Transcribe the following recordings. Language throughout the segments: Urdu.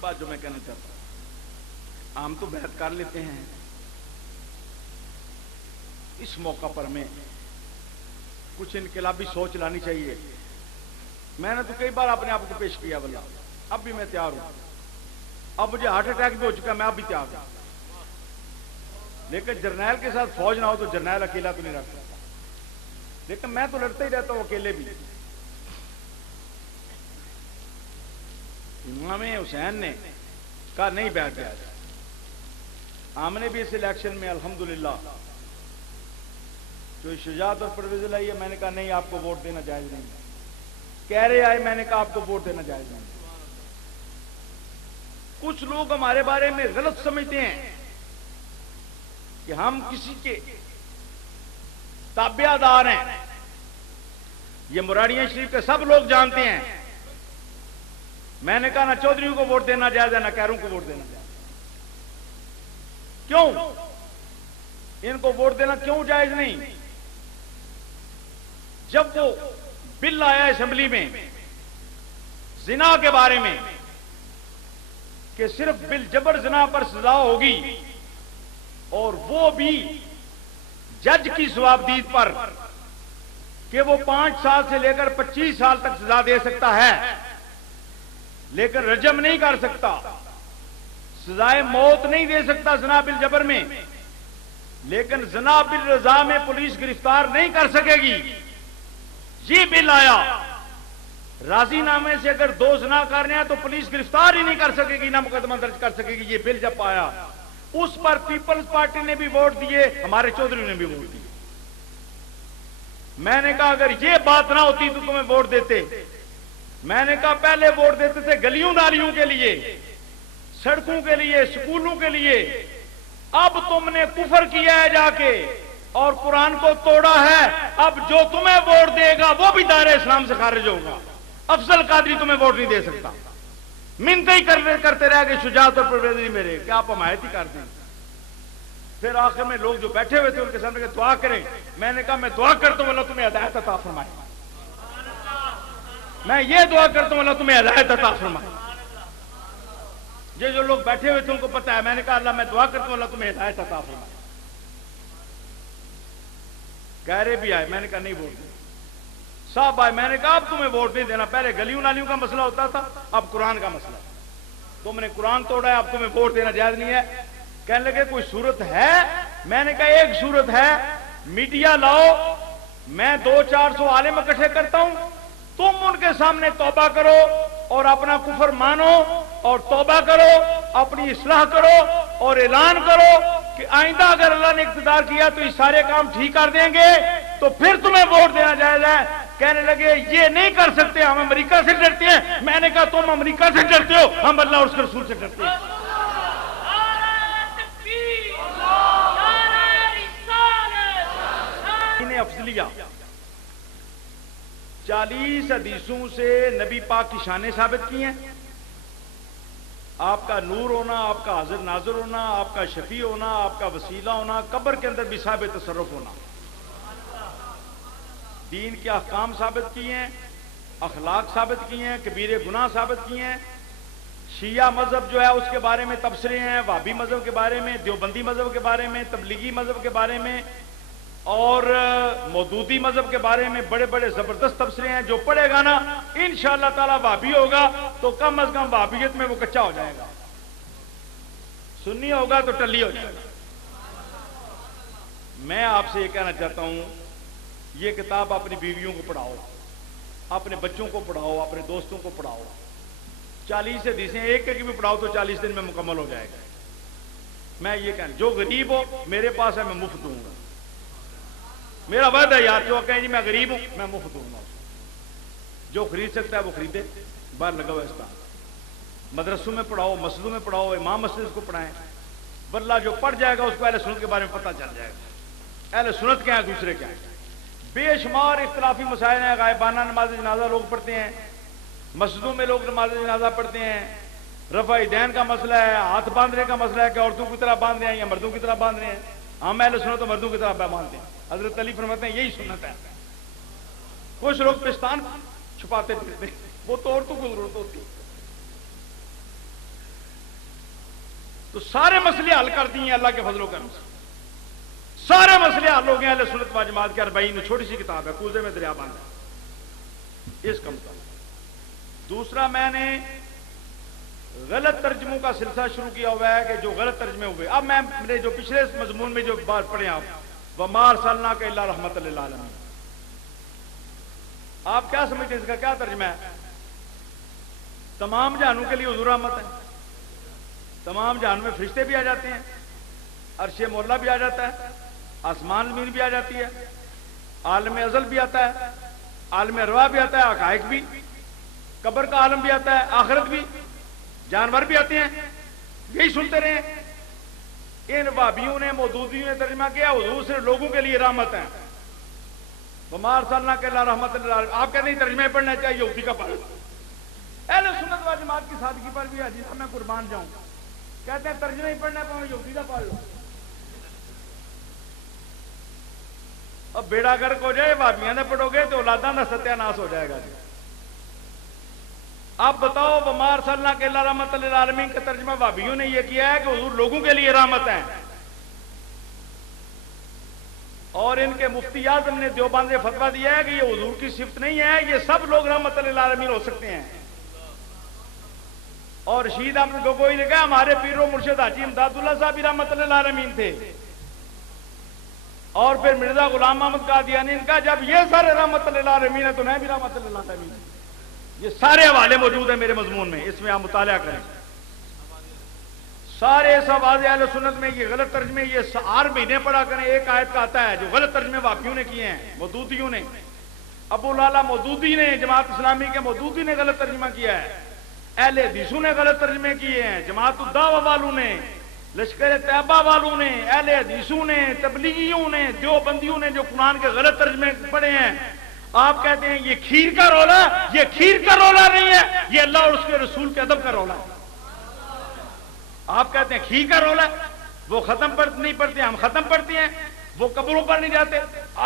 بات جو میں کہنا چاہتا ہوں، ہم تو بیعت کر لیتے ہیں، اس موقع پر میں کچھ انقلابی سوچ لانی چاہیے۔ میں نے تو کئی بار اپنے آپ کو پیش کیا، واللہ اب بھی میں تیار ہوں، اب مجھے ہارٹ اٹیک بھی ہو چکا، میں اب بھی تیار ہوں، لیکن جرنیل کے ساتھ فوج نہ ہو تو جرنیل اکیلا تو نہیں لڑ سکتا، لیکن میں تو لڑتا ہی رہتا ہوں اکیلے بھی۔ امام حسین نے کہا نہیں بیعت جائز، ہم نے بھی اس الیکشن میں الحمدللہ جو شجاعت اور پرویز لائی ہے، میں نے کہا نہیں آپ کو ووٹ دینا جائز نہیں، کہہ رہے آئے میں نے کہا آپ کو ووٹ دینا جائز نہیں۔ کچھ لوگ ہمارے بارے میں غلط سمجھتے ہیں کہ ہم کسی کے تابعہ دار ہیں، یہ مراڑیاں شریف کے سب لوگ جانتے ہیں۔ میں نے کہا نہ چودھریوں کو ووٹ دینا جائز ہے، نہ کیروں کو ووٹ دینا جائز۔ کیوں ان کو ووٹ دینا کیوں جائز نہیں؟ جب وہ بل آیا اسمبلی میں زنا کے بارے میں کہ صرف بل جبر زنا پر سزا ہوگی، اور وہ بھی جج کی ثوابدید پر کہ وہ 5 سال سے لے کر 25 سال تک سزا دے سکتا ہے، لیکن رجم نہیں کر سکتا، سزائے موت نہیں دے سکتا زنا بل جبر میں، لیکن زنا بل رضا میں پولیس گرفتار نہیں کر سکے گی۔ یہ بل آیا، راضی نامے سے اگر 2 زنا کرنے ہیں تو پولیس گرفتار ہی نہیں کر سکے گی، نہ مقدمہ درج کر سکے گی۔ یہ بل جب آیا اس پر پیپلز پارٹی نے بھی ووٹ دیے، ہمارے چودھری نے بھی ووٹ دیے۔ میں نے کہا اگر یہ بات نہ ہوتی تو تمہیں ووٹ دیتے۔ میں نے کہا پہلے ووٹ دیتے تھے گلیوں نالیوں کے لیے، سڑکوں کے لیے، سکولوں کے لیے، اب تم نے کفر کیا ہے جا کے اور قرآن کو توڑا ہے، اب جو تمہیں ووٹ دے گا وہ بھی دائرہ اسلام سے خارج ہوگا۔ افضل قادری تمہیں ووٹ نہیں دے سکتا۔ منتیں ہی کرتے رہ گئے شجاعت اور پرویز میرے کہ آپ حمایت ہی کر دیں۔ پھر آخر میں لوگ جو بیٹھے ہوئے تھے ان کے سامنے کہ دعا کریں، میں نے کہا میں دعا کرتا ہوں اللہ تمہیں ہدایت عطا فرمائے، میں یہ دعا کرتا ہوں اللہ تمہیں ہدایت عطا فرمائے۔ یہ جو لوگ بیٹھے ہوئے تھے ان کو پتا ہے، میں نے کہا اللہ میں دعا کرتا ہوں اللہ تمہیں ہدایت عطا فرمائے۔ کہہ رہے بھی آئے، میں نے کہا نہیں ووٹ دینا۔ صاحب آئے، میں نے کہا اب تمہیں ووٹ نہیں دینا، پہلے گلیوں نالیوں کا مسئلہ ہوتا تھا، اب قرآن کا مسئلہ، تم نے قرآن توڑا ہے، اب تمہیں ووٹ دینا جائز نہیں ہے۔ کہنے لگے کوئی صورت ہے؟ میں نے کہا ایک صورت ہے، میڈیا لاؤ، میں 200-400 عالم اکٹھے کرتا ہوں، تم ان کے سامنے توبہ کرو اور اپنا کفر مانو اور توبہ کرو، اپنی اصلاح کرو اور اعلان کرو کہ آئندہ اگر اللہ نے اقتدار کیا تو یہ سارے کام ٹھیک کر دیں گے، تو پھر تمہیں ووٹ دینا جائز ہے۔ کہنے لگے یہ نہیں کر سکتے، ہم امریکہ سے ڈرتے ہیں۔ میں نے کہا تم امریکہ سے ڈرتے ہو، ہم اللہ اور اس کے رسول سے ڈرتے ہیں۔ انہیں افضلیہ 40 حدیثوں سے نبی پاک کی شانیں ثابت کی ہیں، آپ کا نور ہونا، آپ کا حاضر ناظر ہونا، آپ کا شفیع ہونا، آپ کا وسیلہ ہونا، قبر کے اندر بھی صاحب تصرف ہونا، دین کے احکام ثابت کیے ہیں، اخلاق ثابت کیے ہیں، کبیرے گناہ ثابت کیے ہیں۔ شیعہ مذہب جو ہے اس کے بارے میں تبصرے ہیں، وہابی مذہب کے بارے میں، دیوبندی مذہب کے بارے میں، تبلیغی مذہب کے بارے میں اور مودودی مذہب کے بارے میں بڑے بڑے زبردست تبصرے ہیں۔ جو پڑھے گا نا انشاءاللہ تعالی وہابی ہوگا تو کم از کم وہابیت میں وہ کچا ہو جائے گا، سنی ہوگا تو ٹلی ہو جائے گا۔ میں آپ سے یہ کہنا چاہتا ہوں، یہ کتاب اپنی بیویوں کو پڑھاؤ، اپنے بچوں کو پڑھاؤ، اپنے دوستوں کو پڑھاؤ۔ 40 حدیثیں ایک بھی پڑھاؤ تو 40 دن میں مکمل ہو جائے گا۔ میں یہ کہنا، جو غریب ہو میرے پاس ہے میں مفت دوں گا، میرا وعدہ ہے یار، جو کہیں جی میں غریب ہوں میں مفت دوں گا، جو خرید سکتا ہے وہ خریدے، باہر لگا ہوا اس کا۔ مدرسوں میں پڑھاؤ، مسجدوں میں پڑھاؤ، امام مسجد کو پڑھائیں، واللہ جو پڑھ جائے گا اس کو اہل سنت کے بارے میں پتہ چل جائے گا، اہل سنت کیا ہے دوسرے کیا ہے۔ بے شمار اختلافی مسائل ہیں، غائبانہ نماز جنازہ لوگ پڑھتے ہیں، مسجدوں میں لوگ نماز جنازہ پڑھتے ہیں، رفع دین کا مسئلہ ہے، ہاتھ باندھنے کا مسئلہ ہے کہ عورتوں کی طرح باندھ رہے ہیں یا مردوں کی طرح باندھ رہے ہیں۔ ہم اہل سنت تو مردوں کی طرح باندھتے ہیں، حضرت علی فرماتے ہیں یہی سنت ہے۔ کچھ لوگ پستان چھپاتے پھرتے ہیں، وہ تو عورتوں کو ضرورت ہوتی ہے۔ تو سارے مسئلے حل کر دیے اللہ کے فضل و کرم سے، سارے مسئلے حل ہو گئے اہل سنت و جماعت کے 40 چھوٹی سی کتاب ہے کوزے میں دریا بند ہے اس کا مطلب۔ دوسرا میں نے غلط ترجموں کا سلسلہ شروع کیا ہوا ہے کہ جو غلط ترجمے ہوئے، اب میں نے جو پچھلے مضمون میں جو بات پڑھے آپ وَمَا أَرْسَلْنَاكَ إِلَّا رَحْمَةً لِلْعَالَمِينَ، آپ کیا سمجھتے ہیں اس کا کیا ترجمہ ہے؟ تمام جہانوں کے لیے حضور رحمت ہے، تمام جہان میں فرشتے بھی آ جاتے ہیں، عرش مولا بھی آ جاتا ہے، آسمان زمین بھی آ جاتی ہے، عالم ازل بھی آتا ہے، عالم ارواح بھی آتا ہے، حقائق بھی، قبر کا عالم بھی آتا ہے، آخرت بھی، جانور بھی آتے ہیں، یہی سنتے رہے ہیں۔ ان وہابیوں نے مودودیوں نے ترجمہ کیا حضور صرف لوگوں کے لیے رحمت ہے، وَمَا أَرْسَلْنَاكَ إِلَّا رَحْمَةً لِلْعَالَمِينَ، آپ کہتے ہیں ترجمے پڑھنا چاہیے یہودی کا پڑھ۔ اہل سنت و جماعت کی سادگی پر بھی حاجی صاحب میں قربان جاؤں، کہتے ہیں ترجمہ ہی پڑھنا ہے یہودی کا پڑھ لو، اب بیڑا گرک ہو جائے وہابیاں نے پڑھو گے تو اولاداں کا ستیہ ناش ہو جائے گا جی۔ اب بتاؤ وَمَا أَرْسَلْنَاكَ إِلَّا رَحْمَةً لِلْعَالَمِينَ کا ترجمہ وہابیوں نے یہ کیا ہے کہ حضور لوگوں کے لیے رحمت ہے، اور ان کے مفتی اعظم نے دیوبند سے فتویٰ دیا ہے کہ یہ حضور کی صفت نہیں ہے، یہ سب لوگ رحمت للعالمین ہو سکتے ہیں۔ اور رشید احمد گوگوئی نے کہا ہمارے پیر و مرشد حاجی امداد اللہ صاحب بھی رحمت للعالمین تھے، اور پھر مرزا غلام محمد قادیانی نے کہا جب یہ سارے رحمت للعالمین ہے تو میں بھی رحمت للعالمین ہوں۔ یہ سارے حوالے موجود ہیں میرے مضمون میں، اس میں آپ مطالعہ کریں، سارے سب واضح اہل سنت میں یہ غلط ترجمے یہ 8 مہینے پڑھا کریں، ایک آیت کا آتا ہے جو غلط ترجمے وہابیوں نے کیے ہیں، مودودیوں نے، ابو لالا مودودی نے، جماعت اسلامی کے مودودی نے غلط ترجمہ کیا ہے، اہل حدیثوں نے غلط ترجمے کیے ہیں، جماعت الدعوہ والوں نے، لشکر طیبہ والوں نے، اہل حدیثوں نے، تبلیغیوں نے، دیوبندیوں نے جو قرآن کے غلط ترجمے پڑھے ہیں۔ آپ کہتے ہیں یہ کھیر کا رولا، یہ کھیر کا رولا نہیں ہے، یہ اللہ اور اس کے رسول کے ادب کا رولا ہے۔ آپ کہتے ہیں کھیر کا رولا ہے، وہ ختم نہیں پڑھتے ہم ختم پڑھتے ہیں، وہ قبروں پر نہیں جاتے۔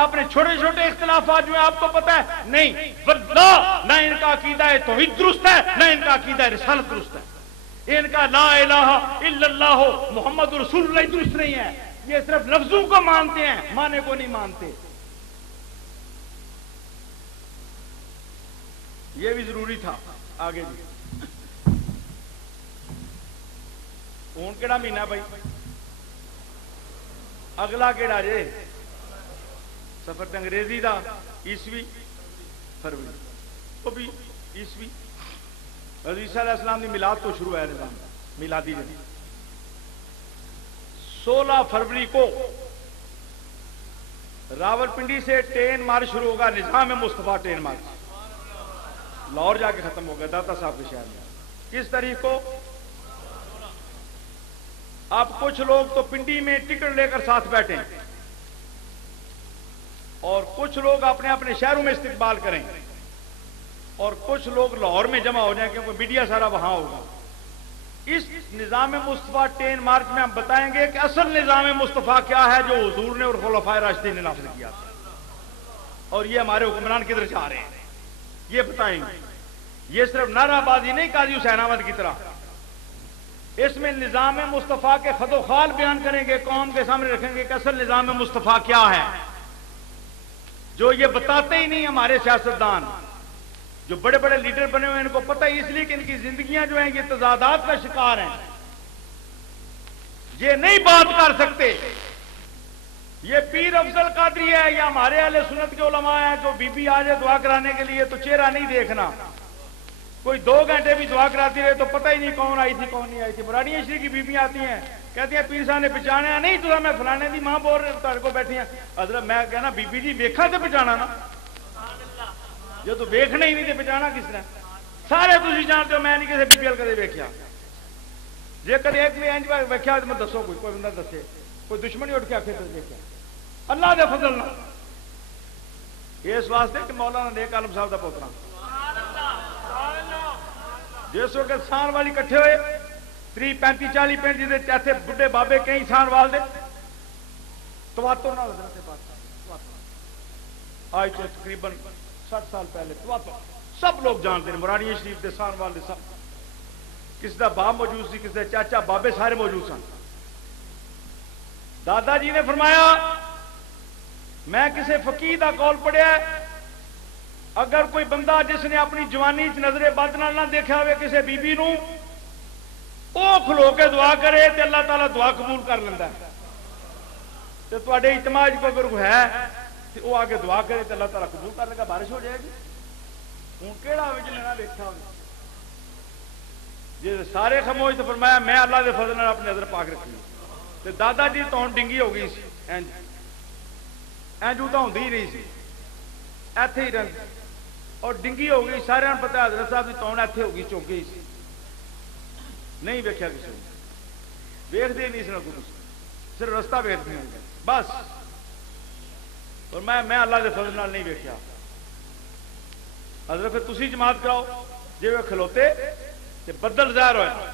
آپ نے چھوٹے چھوٹے اختلافات جو ہیں آپ کو پتہ ہے نہیں، واللہ نہ ان کا عقیدہ ہے توحید درست ہے، نہ ان کا عقیدہ ہے رسالت درست ہے، ان کا لا الہ الا اللہ محمد رسول اللہ درست نہیں ہے، یہ صرف لفظوں کو مانتے ہیں، معنی کو نہیں مانتے۔ یہ بھی ضروری تھا آگے بھی۔ ہوں کہڑا مہینہ بھائی؟ اگلا کہڑا جے؟ سفر تے انگریزی دا عیسوی فروری، وہ بھی عیسوی حضرت عیسیٰ علیہ السلام کی میلاد تو شروع ہے نظام میلادی دن 16 فروری کو راولپنڈی سے ٹرین مارچ شروع ہوگا، نظام مصطفیٰ ٹرین مارچ، لاہور جا کے ختم ہو گیا داتا صاحب کے شہر میں۔ کس تاریخ کو؟ اب کچھ لوگ تو پنڈی میں ٹکٹ لے کر ساتھ بیٹھیں اور کچھ لوگ اپنے اپنے شہروں میں استقبال کریں اور کچھ لوگ لاہور میں جمع ہو جائیں کیونکہ میڈیا سارا وہاں ہوگا۔ اس نظام مصطفیٰ ٹرین مارچ میں ہم بتائیں گے کہ اصل نظام مصطفیٰ کیا ہے جو حضور نے اور خلفائے راشدین نے نافذ کیا تھا، اور یہ ہمارے حکمران کدھر جا رہے ہیں یہ بتائیں گے۔ یہ صرف نعرہ بازی نہیں قاضی حسین احمد کی طرح، اس میں نظام مصطفیٰ کے خد و خال بیان کریں گے، قوم کے سامنے رکھیں گے کہ اصل نظام مصطفیٰ کیا ہے، جو یہ بتاتے ہی نہیں ہمارے سیاستدان جو بڑے بڑے لیڈر بنے ہوئے ہیں، ان کو پتہ ہے اس لیے کہ ان کی زندگیاں جو ہیں یہ تضادات کا شکار ہیں، یہ نہیں بات کر سکتے۔ یہ پیر افضل قادری ہے یا ہمارے اہل سنت کے علماء ہیں جو بی بی آ جائے دعا کرانے کے لیے تو چہرہ نہیں دیکھنا، کوئی 2 گھنٹے بھی دعا کراتی رہے تو پتہ ہی نہیں کون آئی تھی کون نہیں آئی تھی۔ مراڑیاں شریف کی بیویاں آتی ہیں کہتی ہیں پیر صاحب نے پہچانا نہیں تو میں فلانے دی ماں بول رہے کو بیٹھی ہیں، حضرت میں کہنا بی بی جی ویکھا تے پہچانا نا، جو تو ویکھنا ہی نہیں تے پہچانا کس نے؟ سارے تسی جانتے ہو، میں نہیں کسی بی پی ایل کدے ویکھیا، جے کدے ایک بھی انج ویکھیا تو دسو، کوئی بندہ دسے، کوئی دشمنی اٹھ کے آکھے تو دیکھیا اللہ دے فضل نال، اس واسطے کہ مولانا نیک عالم صاحب دا پوترا جس وقت سان والی کٹھے ہوئے 30 35 40 پنڈ جی چاہتے بڈھے بابے کئی سان وال دے تواتر نہ حضرت پاک آج تو تقریباً 60 سال پہلے تواتر سب لوگ جانتے ہیں، مراڑی شریف دے سان وال دے سب کسی کا باپ موجود سی، کسی کا چاچا، بابے سارے موجود سن۔ دادا جی نے فرمایا میں کسی فقیر کا قول پڑھیا اگر کوئی بندہ جس نے اپنی جوانی نظر بد نہ دیکھا ہوئے کسی بی بی نو وہ کھلو کے دعا کرے تو اللہ تعالیٰ دعا قبول کر لینا ہے۔ تو تے اجتماع کو اگر کوئی ہے تو وہ آ کے دعا کرے تو اللہ تعالیٰ قبول کر لے گا، بارش ہو جائے گی۔ ہوں کہڑا ہوئے جنہیں نہ دیکھا ہو جی سارے خاموش تو فرمایا میں اللہ کے فضل اپنی نظر پاک رکھی تو دادا جی تو ڈنگی ہو گئی سی، اینجو تو ہوندی ہی نہیں سی، ایتھے ہی رہی اور ڈنگی ہو گئی۔ سارے پتا حضرت صاحب کی تون ایتھے ہو گئی، چوک گئی سی، نہیں ویکھیا کسی نے، ویکھتے ہی نہیں سنا کچھ، صرف رستہ ویکھتے ہیں بس۔ اور میں اللہ کے فضل نال نہیں ویکھیا۔ حضرت پھر تسی جماعت کراؤ، جی وہ کھلوتے تے بدل ظاہر ہویا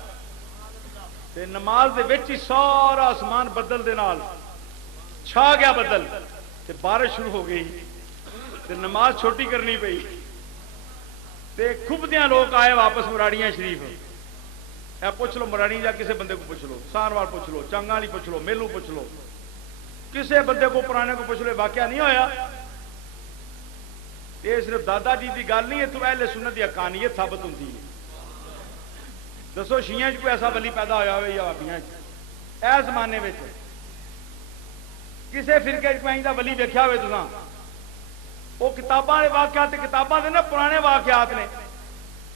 تے نماز دے وچ ہی سارا آسمان بدل دے نال چھا گیا، بدل تے بارش شروع ہو گئی تے نماز چھوٹی کرنی پئی تے کھبدیاں لوگ آئے واپس مراڑیاں شریف۔ اے پوچھ لو مراڑی جا کسے بندے کو پوچھ لو، سانوال پوچھ لو، چنگا والی پوچھ لو، میلو پوچھ لو، کسے بندے کو پرانے کو پوچھ لو، واقعہ نہیں ہویا۔ یہ صرف دادا جی کی گل نہیں، اتوں اہل سنت کی حقانیت ثابت ہوتی ہے۔ دسو شیعہ کوئی ایسا ولی پیدا ہوا ہوئے یا وابیاں اے زمانے میں کسے فرقے کوئی ولی دیکھا ہوئے تساں؟ وہ کتاباں کے واقعات کتاباں دے نا پرانے واقعات نے،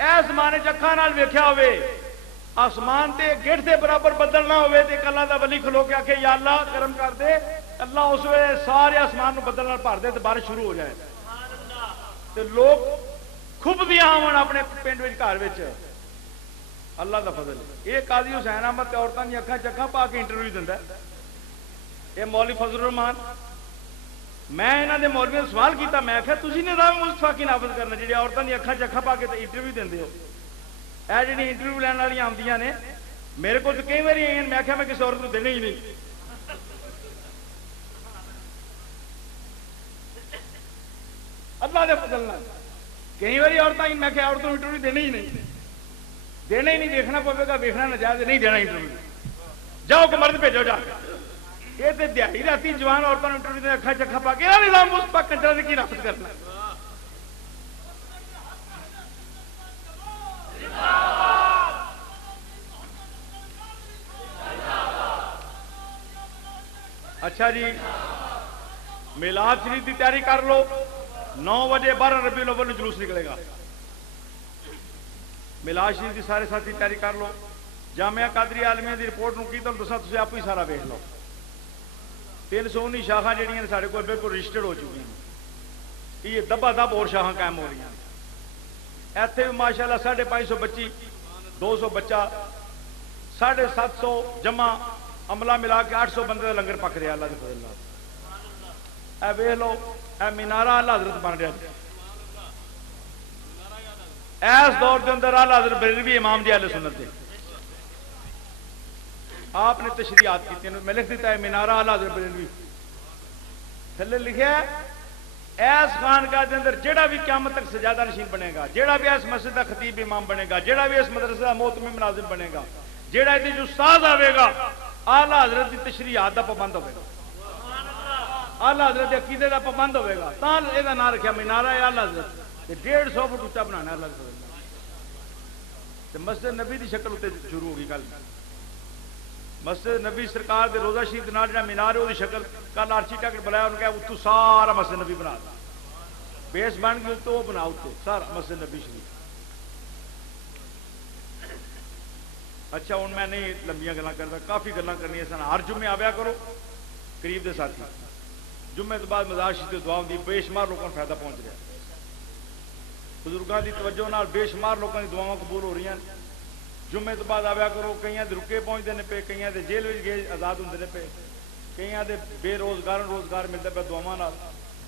اے زمانے اکھاں نال ویکھیا ہوئے آسمان تے گڑھ دے برابر بدل نہ ہوئے تے اللہ دا ولی کھلو کے آکھے یا اللہ کرم کر دے، اللہ اس ویلے سارے آسمان نو بدل نال بھر دے تے بارش شروع ہو جائے تے لوگ کھبدیاں آون اپنے پنڈ وچ گھر وچ۔ اللہ دا فضل یہ قاضی حسین احمد عورتوں کی اکھاں چکھاں پا کے انٹرویو دیندا ہے۔ یہ مولوی فضل الرحمان، میں انہاں دے مولویوں نے سوال کیتا، میں آخیا تسی نظام مصطفیٰ کی نافذ کرنا جڑے عورتوں کی اکھاں چکھاں پا کے انٹرویو دیندے ہو؟ اے جڑی انٹرویو لین والی آندیاں نے میرے کو تو کئی بار آئی، میں آخیا میں کسی عورت کو دینا ہی نہیں۔ اللہ دے فضل نال کئی بار عورتیں میں کہ عورتوں انٹرویو دینا ہی نہیں، دینا ہی نہیں، دیکھنا پوے گا، ویکھنا نجائز نہیں دینا انٹرویو، جاؤ کہ مرد بھیجو جا کے۔ یہ تو دیہی راتی جوان عورتوں انٹرویو دے اکھاں چکھاں پا کے نظام مصطفیٰ کنجراں دی کی نافذ کرنا۔ اچھا جی میلاد شریف کی تیاری کر لو، 9 بجے 12 ربیع الاول جلوس نکلے گا۔ میلاد شریف کی سارے ساتھی تیاری کر لو۔ جامعہ قادری عالمیہ کی رپورٹ نو کی دساں، تسی آپ ہی سارا ویکھ لو۔ 319 شاخاں جہاں سارے کو بالکل رجسٹرڈ ہو چکی ہیں، یہ دبا دب اور شاخاں قائم ہو رہی ہیں۔ ایتھے بھی ماشاء اللہ 550 بچی، 200 بچہ، 750 جمع عملہ ملا کے 800 بندے کا لنگر پک رہا۔ اللہ کے فضل نال اے ویکھ لو، اے مینارہ اعلی حضرت بن رہا ہے اس دور کے اندر۔ اعلی حضرت بریلوی امام جی اہل سنت دے آپ نے تشریحات کی، میں لکھ دیتا ہے مینارہ اعلی حضرت بریلوی، تھلے لکھا ہے ایس خانقاہ کے اندر جہاں بھی قیامت تک سجادہ نشین بنے گا، جہاں بھی اس مسجد کا خطیب امام بنے گا، جہاں بھی اس مدرسے کا محتمم ملازم بنے گا، جہاں یہ جو استاد آئے گا اعلی حضرت کی تشریحات کا پابند ہوئے گا، اعلی حضرت عقیدے کا پابند ہوئے گا، تا یہ نام رکھا مینارہ اعلی حضرت۔ 150 فٹ اچا بنانا اللہ کے فضل نال۔ مسجد نبی کی شکل اتنے شروع ہوگی کل، مسجد نبی سرکار دے روزہ شریف نال جڑا مینار ہے وہ شکل کل آرکیٹیکٹ بلایا، انہوں نے کہا اتو سارا مسجد نبی بنا دو، بیس بن گئی اتو وہ بنا اتو سارا مسجد نبی شریف۔ اچھا ہوں میں نہیں لمبیاں گلاں کرتا، کافی گلاں کرنی سن۔ ہر جمعے آیا کرو قریب دے ساتھی، جمعے تو بعد مزار شریف کی دعا ہوتی، بے شمار لوگوں کو فائدہ پہنچ رہا ہے، بزرگوں کی توجہ نال بے شمار لوگوں کی دعاواں قبول ہو رہی ہیں۔ جمعے تو بعد آیا کرو، کئی دے رکے پہنچتے ہیں پے، کئی دے جیل میں گئے آزاد ہوتے ہیں پے، کئی دے بے روزگار روزگار ملتا پہ دعاواں نال۔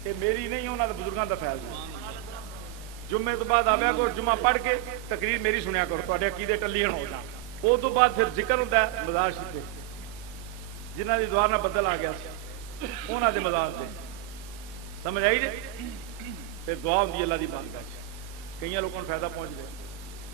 یہ میری نہیں، انہوں نے بزرگوں کا فیض ہے۔ جمعے تو بعد آیا کرو، جمعہ پڑھ کے تقریر میری سنیا کرو، تے عقیدے ٹلیاں ہو جان۔ وہ تو بعد پھر ذکر ہوتا ہے مزار شریف جنہ کی دعا نہ بدل آ گیا انہوں کے مزار سے، سمجھ آئی جی؟ پھر دعا ہوتی ہے اللہ کی بارگاہ، کئی لوگوں کو فائدہ پہنچ گیا۔